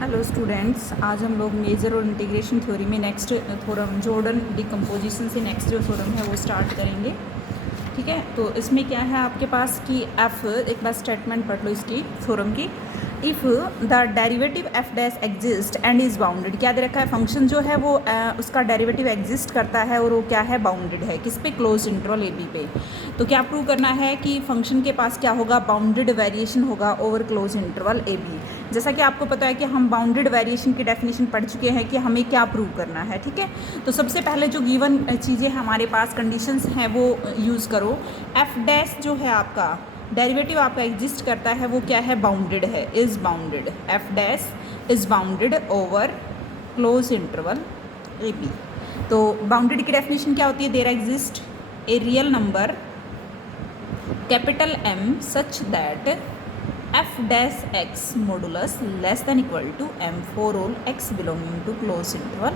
Hello students, आज हम लोग मेजर और इंटीग्रेशन थ्योरी में नेक्स्ट थ्योरम जॉर्डन डिकम्पोजिशन से नेक्स्ट जो थ्योरम है वो स्टार्ट करेंगे। ठीक है, तो इसमें क्या है आपके पास कि एफ, एक बार स्टेटमेंट पढ़ लो इसकी थ्योरम की। If the derivative F dash exist and is bounded, क्या दे रखा है, फंक्शन जो है वो उसका डेरिवेटिव एग्जिस्ट करता है और वो क्या है, बाउंडेड है। किस पे, क्लोज इंटरवल ए बी पे। तो क्या प्रूव करना है कि फंक्शन के पास क्या होगा, बाउंडेड वेरिएशन होगा over close interval A B. जैसा कि आपको पता है कि हम बाउंडेड वेरिएशन की डेफिनेशन पढ़ चुके हैं कि हमें क्या प्रूव करना है। ठीक है, तो सबसे पहले जो गिवन चीज़ें हमारे पास कंडीशंस हैं वो यूज़ करो। एफ डैश जो है आपका डेरिवेटिव आपका एग्जिस्ट करता है वो क्या है, बाउंडेड है, is bounded. F dash is bounded over close interval A B. तो बाउंडेड की डेफिनेशन क्या होती है, there exist a real number capital M such that f dash x modulus less than equal to m for all x belonging to close interval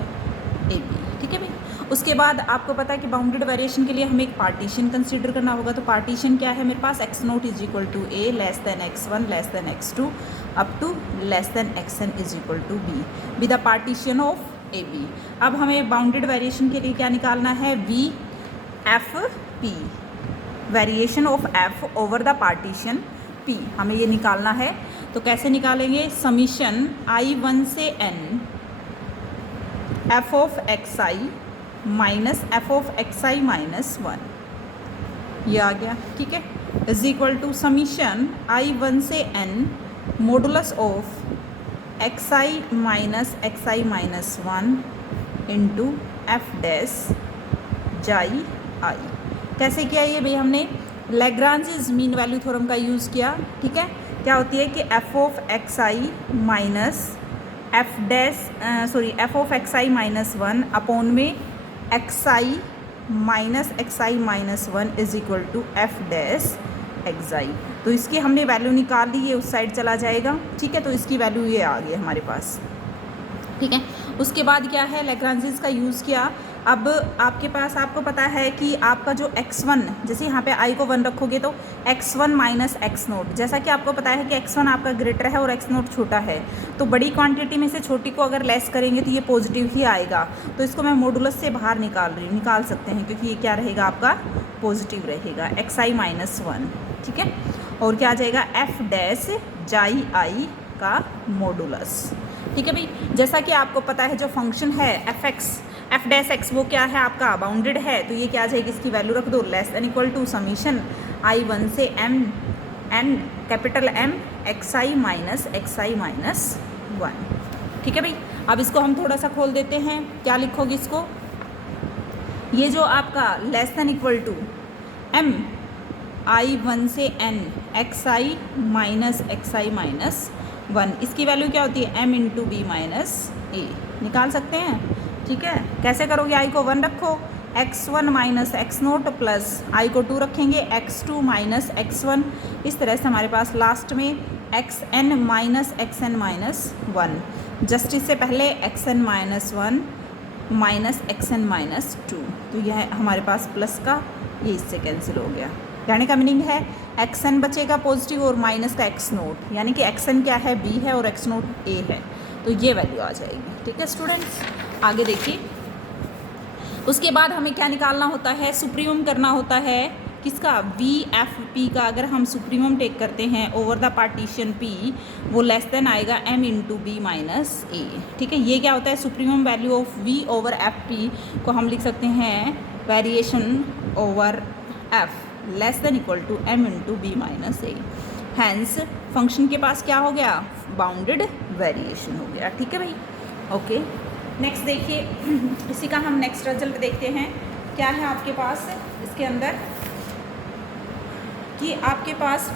A B. ठीक है भाई, उसके बाद आपको पता है कि बाउंडेड वेरिएशन के लिए हमें एक पार्टीशन कंसीडर करना होगा। तो पार्टीशन क्या है मेरे पास, x not is equal to a less than x1 less than x2 up to less than xn is equal to b with the partition of A B. अब हमें बाउंडेड वेरिएशन के लिए क्या निकालना है, v f p, variation of f over the partition p, हमें ये निकालना है। तो कैसे निकालेंगे, समीशन i1 से n f of xi minus F of xi minus 1, ये आ गया। ठीक है, is equal to summation i1 से n modulus of xi minus 1 into F dash xi I. कैसे किया ये भाई, हमने लैग्रांजेस मीन वैल्यू थ्योरम का यूज़ किया। ठीक है, क्या होती है कि F of xi minus F of xi minus 1 upon में xi minus 1 is equal to F dash xi। तो इसकी हमने वैल्यू निकाल ली, ये उस साइड चला जाएगा। ठीक है, तो इसकी वैल्यू ये आ गई हमारे पास। ठीक है, उसके बाद क्या है, लैग्रांजेस का यूज़ किया। अब आपके पास, आपको पता है कि आपका जो x1, जैसे यहाँ पे i को 1 रखोगे तो x1 माइनस एक्स नोट, जैसा कि आपको पता है कि x1 आपका ग्रेटर है और x नोट छोटा है, तो बड़ी क्वांटिटी में से छोटी को अगर लेस करेंगे तो ये पॉजिटिव ही आएगा। तो इसको मैं मॉडुलस से बाहर निकाल सकते हैं, क्योंकि ये क्या रहेगा, आपका पॉजिटिव रहेगा, xi माइनस 1। ठीक है, और क्या आ जाएगा, एफ डैश जाई आई का मॉडुलस। ठीक है भाई, जैसा कि आपको पता है जो फंक्शन है एफ डैश एक्स वो क्या है आपका, बाउंडेड है। तो ये क्या आ जाएगी, इसकी वैल्यू रख दो, less than equal to summation i1 से m and capital M xi minus 1। ठीक है भाई, अब इसको हम थोड़ा सा खोल देते हैं। क्या लिखोगे इसको, ये जो आपका less than equal to m i1 से n xi माइनस 1, इसकी वैल्यू क्या होती है, m इंटू बी माइनस ए, निकाल सकते हैं। ठीक है, कैसे करोगे, i को 1 रखो, x1 minus x note plus i को 2 रखेंगे, x2 माइनस x1। इस तरह से हमारे पास लास्ट में xn minus xn minus 1, just इससे पहले xn minus 1 minus xn minus 2। तो यह हमारे पास प्लस का ये इससे कैंसिल हो गया। कहने का मीनिंग है xn बचेगा पॉजिटिव और माइनस का x नोट, यानी कि xn क्या है, b है और x नोट a है। तो ये वैल्यू आ जाएगी। ठीक है स्टूडेंट्स, आगे देखिए। उसके बाद हमें क्या निकालना होता है, सुप्रीमम करना होता है किसका, वी एफ पी का। अगर हम सुप्रीमम टेक करते हैं ओवर द पार्टीशन p, वो लेस देन आएगा m into B minus A. ठीक है, ये क्या होता है, supremum value of v over F P को हम लिख सकते हैं variation over f less than equal to m into B minus A. Hence function के पास क्या हो गया, बाउंडेड वेरिएशन हो गया। ठीक है भाई, ओके। नेक्स्ट देखिए, इसी का हम नेक्स्ट रिजल्ट देखते हैं। क्या है आपके पास इसके अंदर कि आपके पास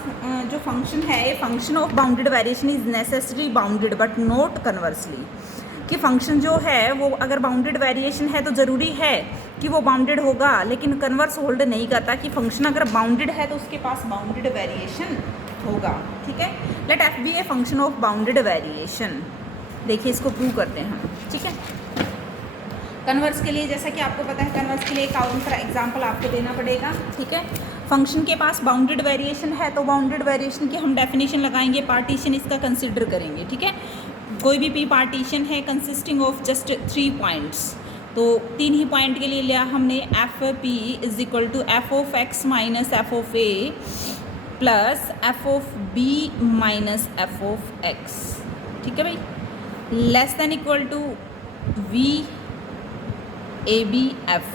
जो फंक्शन है, function of bounded variation is necessary bounded but not conversely, कि फंक्शन जो है वो अगर बाउंडेड वेरिएशन है तो ज़रूरी है कि वो बाउंडेड होगा, लेकिन कन्वर्स होल्ड नहीं करता कि फंक्शन अगर बाउंडेड है तो उसके पास बाउंडेड वेरिएशन होगा। ठीक है, let F be a function of bounded variation. देखिए इसको प्रूव करते हैं हम। ठीक है, कन्वर्स के लिए जैसा कि आपको पता है, कन्वर्स के लिए काउंटर एग्जांपल आपको देना पड़ेगा। ठीक है, फंक्शन के पास बाउंडेड वेरिएशन है तो बाउंडेड वेरिएशन की हम डेफिनेशन लगाएंगे, पार्टीशन इसका कंसिडर करेंगे। ठीक है, कोई भी पी पार्टीशन है कंसिस्टिंग ऑफ जस्ट 3 पॉइंट्स, तो 3 ही पॉइंट के लिए लिया हमने F P is equal to F of X minus F of A plus F of B minus F of X, ठीक है भाई, less than equal to V A B F,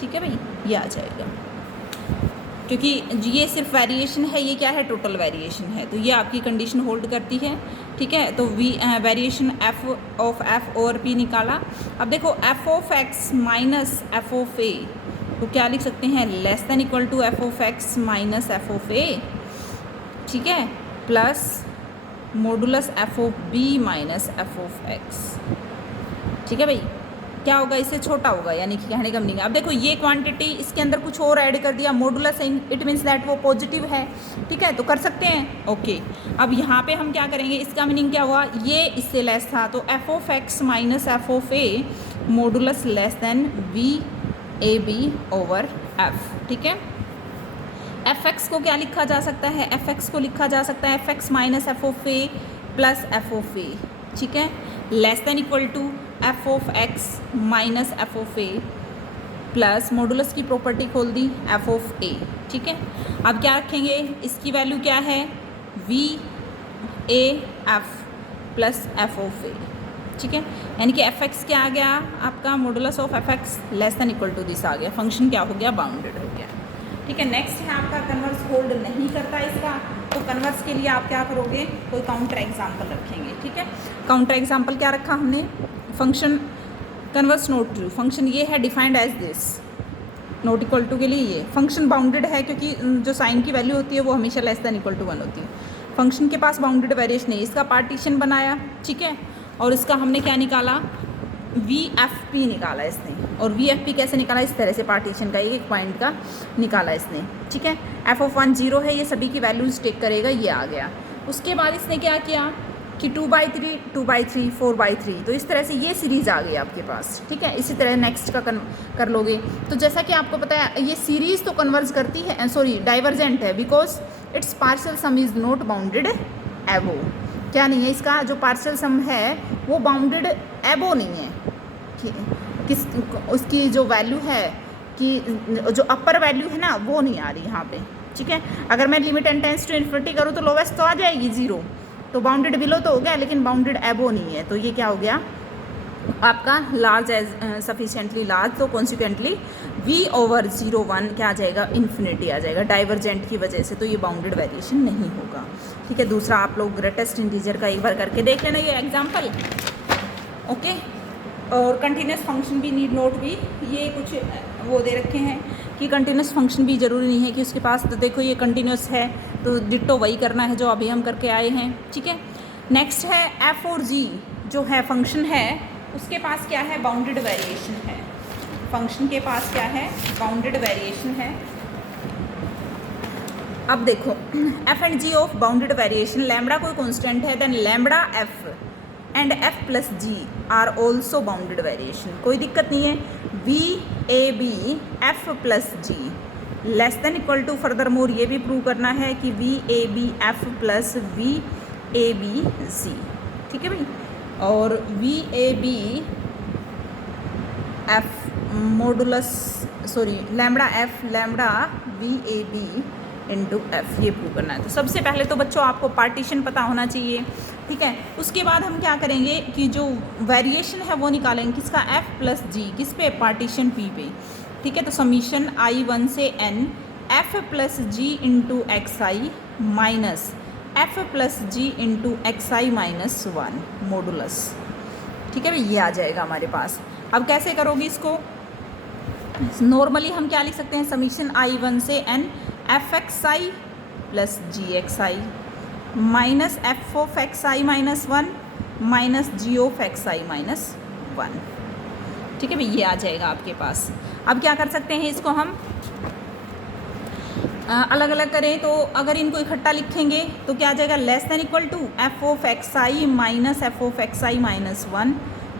ठीक है भाई, ये आ जाएगा। क्योंकि ये सिर्फ वेरिएशन है, ये क्या है, टोटल वेरिएशन है, तो ये आपकी कंडीशन होल्ड करती है, ठीक है। तो V variation F of F और पी निकाला। अब देखो F of X minus F of A, तो क्या लिख सकते हैं, less than equal to F of X minus F of A, ठीक है, plus modulus F of B minus F of X, ठीक है भाई। क्या होगा, इससे छोटा होगा, यानी कि कहने का मीनिंग। अब देखो ये क्वांटिटी इसके अंदर कुछ और ऐड कर दिया, मॉडुलस, इट मीन्स दैट वो पॉजिटिव है, ठीक है, तो कर सकते हैं, ओके। अब यहाँ पे हम क्या करेंगे, इसका मीनिंग क्या हुआ, ये इससे लेस था, तो F of X minus F of A modulus less than V A B over F, ठीक है। एफ एक्स को क्या लिखा जा सकता है, एफ एक्स को लिखा जा सकता है F X minus F of A plus F of A, ठीक है, less than equal to F of X minus F of A plus modulus की प्रॉपर्टी खोल दी एफ ऑफ ए, ठीक है। अब क्या रखेंगे, इसकी वैल्यू क्या है, V A F plus F of A, ठीक है, यानी कि एफ एक्स क्या आ गया आपका, modulus of F X less than equal to this आ गया, फंक्शन क्या हो गया, बाउंडेड हो गया, ठीक है। नेक्स्ट है आपका कन्वर्स होल्ड नहीं करता इसका, तो कन्वर्स के लिए आप क्या करोगे, कोई काउंटर एग्जाम्पल रखेंगे, ठीक है। काउंटर एग्जाम्पल क्या रखा हमने, function converse not true, function ये है defined as this, not equal to के लिए ये फंक्शन बाउंडेड है, क्योंकि जो साइन की वैल्यू होती है वो हमेशा लेस देन इक्वल टू 1 होती है, फंक्शन के पास बाउंडेड वेरिएशन है, इसका पार्टीशन बनाया, ठीक है, और इसका हमने क्या निकाला, वी एफ पी निकाला इसने, और वी एफ पी कैसे निकाला, इस तरह से पार्टीशन का एक पॉइंट का निकाला इसने, ठीक है। एफ ऑफ 1 0 है, ये सभी की वैल्यूज टेक करेगा, ये आ गया। उसके बाद इसने क्या किया कि 2/3 2/3 4/3, तो इस तरह से ये सीरीज़ आ गई आपके पास, ठीक है। इसी तरह नेक्स्ट का कर लोगे, तो जैसा कि आपको पता है ये सीरीज़ तो कन्वर्ज करती है, सॉरी डाइवर्जेंट है, because it's partial some is not bounded एबो, क्या नहीं है, इसका जो पार्शियल सम है वो बाउंडेड एबो नहीं है, किस उसकी जो वैल्यू है कि जो अपर वैल्यू है ना वो नहीं आ रही यहाँ पे, ठीक है। अगर मैं limit N tends to infinity करूँ तो लोवेस्ट तो आ जाएगी 0, तो बाउंडेड बिलो तो हो गया, लेकिन बाउंडेड एबो नहीं है, तो ये क्या हो गया आपका लार्ज एज सफिशिएंटली लार्ज, तो कॉन्सिक्वेंटली v ओवर 0 1 क्या आ जाएगा, इन्फिनिटी आ जाएगा, डाइवर्जेंट की वजह से, तो ये बाउंडेड वेरिएशन नहीं होगा, ठीक है। दूसरा आप लोग ग्रेटेस्ट इंटीजर का एक बार करके देख लेना ये एग्जाम्पल, ओके। और कंटिन्यूस फंक्शन भी नीड नोट भी, ये कुछ वो दे रखे हैं कि कंटिन्यूस फंक्शन भी ज़रूरी नहीं है कि उसके पास, तो देखो ये कंटिन्यूस है तो डिट्टो वही करना है जो अभी हम करके आए हैं, ठीक है। नेक्स्ट है एफ और जी जो है फंक्शन है, उसके पास क्या है, बाउंडेड वेरिएशन है, फंक्शन के पास क्या है, बाउंडेड वेरिएशन है। अब देखो F and G of bounded variation, lambda कोई कॉन्स्टेंट है, then lambda F and F plus G are also bounded variation, कोई दिक्कत नहीं है, V A B F plus G less than equal to, further more ये भी prove करना है कि V A B F plus V A B C, ठीक है भाई, और V A B F modulus, sorry lambda F lambda we A B into F, ये प्रूव करना है। तो सबसे पहले तो बच्चों आपको पार्टीशन पता होना चाहिए, ठीक है। उसके बाद हम क्या करेंगे कि जो वेरिएशन है वो निकालेंगे, किसका, एफ प्लस जी, किस पे, पार्टीशन पी पे, ठीक है। तो समीशन I1 से n F plus ji into x I minus F plus ji into x I minus 1 modulus, ठीक है भाई, ये आ जाएगा हमारे पास। अब कैसे करोगे इसको, नॉर्मली हम क्या लिख सकते हैं, समीशन I1 से n F X I plus G X I minus F of X I minus 1 minus G of X I minus 1, ठीक है भाई, ये आ जाएगा आपके पास। अब क्या कर सकते हैं, इसको हम अलग अलग करें, तो अगर इनको इकट्ठा लिखेंगे तो क्या आ जाएगा, less than equal to F of X I minus F of X I minus 1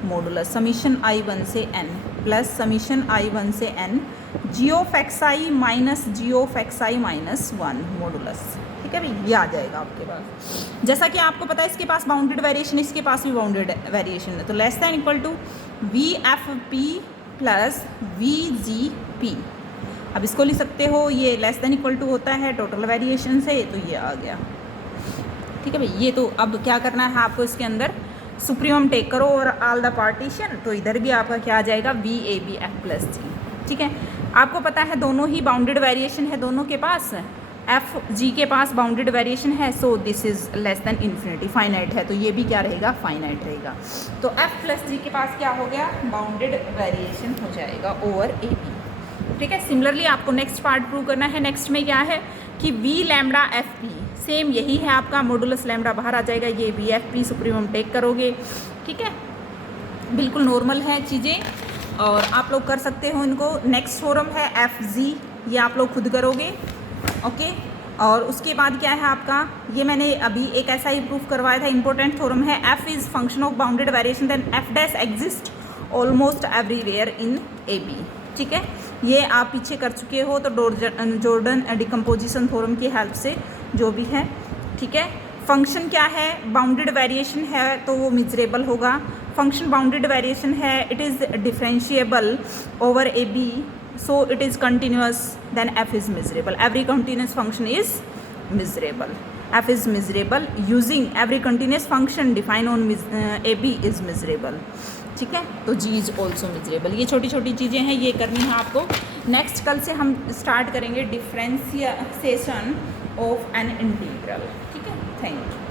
modulus summation I1 से n प्लस समीशन I1 से n G of X I minus G of X I minus 1 modulus, ठीक है। ठीक है भाई, ये आ जाएगा आपके पास। जैसा कि आपको पता है इसके पास बाउंडेड वेरिएशन, इसके पास भी बाउंडेड वेरिएशन है, तो less than equal to V F P plus V G P. अब इसको लिख सकते हो, ये लेस दैन इक्वल टू होता है टोटल वेरिएशन से, तो ये आ गया। ठीक है भाई, ये तो अब क्या करना है आपको, इसके अंदर सुप्रीमम टेक करो और ऑल द पार्टीशन, तो इधर भी आपका क्या आ जाएगा, V A B F plus G. ठीक है, आपको पता है दोनों ही बाउंडेड वेरिएशन है, दोनों के पास एफ जी के पास बाउंडेड वेरिएशन है, so this is less than infinity, finite है, तो ये भी क्या रहेगा, फाइनाइट रहेगा। तो एफ प्लस जी के पास क्या हो गया, बाउंडेड वेरिएशन हो जाएगा ओवर ए बी। ठीक है, सिमिलरली आपको नेक्स्ट पार्ट प्रूव करना है। नेक्स्ट में क्या है कि V lambda F P, same यही है आपका, मॉडुलस लैम्डा बाहर आ जाएगा, ये V F P supremum take करोगे। ठीक है, बिल्कुल नॉर्मल है चीज़ें और आप लोग कर सकते हो इनको। नेक्स्ट थ्योरम है एफ जी, ये आप लोग खुद करोगे। ओके, और उसके बाद क्या है आपका, ये मैंने अभी एक ऐसा ही प्रूफ करवाया था, इंपॉर्टेंट थ्योरम है, F is function of bounded variation then F dash exist almost everywhere in A B. ठीक है, ये आप पीछे कर चुके हो, तो जॉर्डन डिकम्पोजिशन थ्योरम की हेल्प से जो भी है। ठीक है, फंक्शन क्या है, बाउंडेड वेरिएशन है तो वो मिजरेबल होगा। फंक्शन बाउंडेड वेरिएशन है, it is differentiable over A B, so it is continuous, then f is miserable. Every continuous function is miserable. f is miserable using every continuous function defined on ab is miserable. ठीक है, तो g is also miserable। ये छोटी छोटी चीज़ें हैं, ये करनी है आपको। नेक्स्ट कल से हम स्टार्ट करेंगे डिफरेंशिएशन ऑफ एन इंटीग्रल। ठीक है, थैंक यू।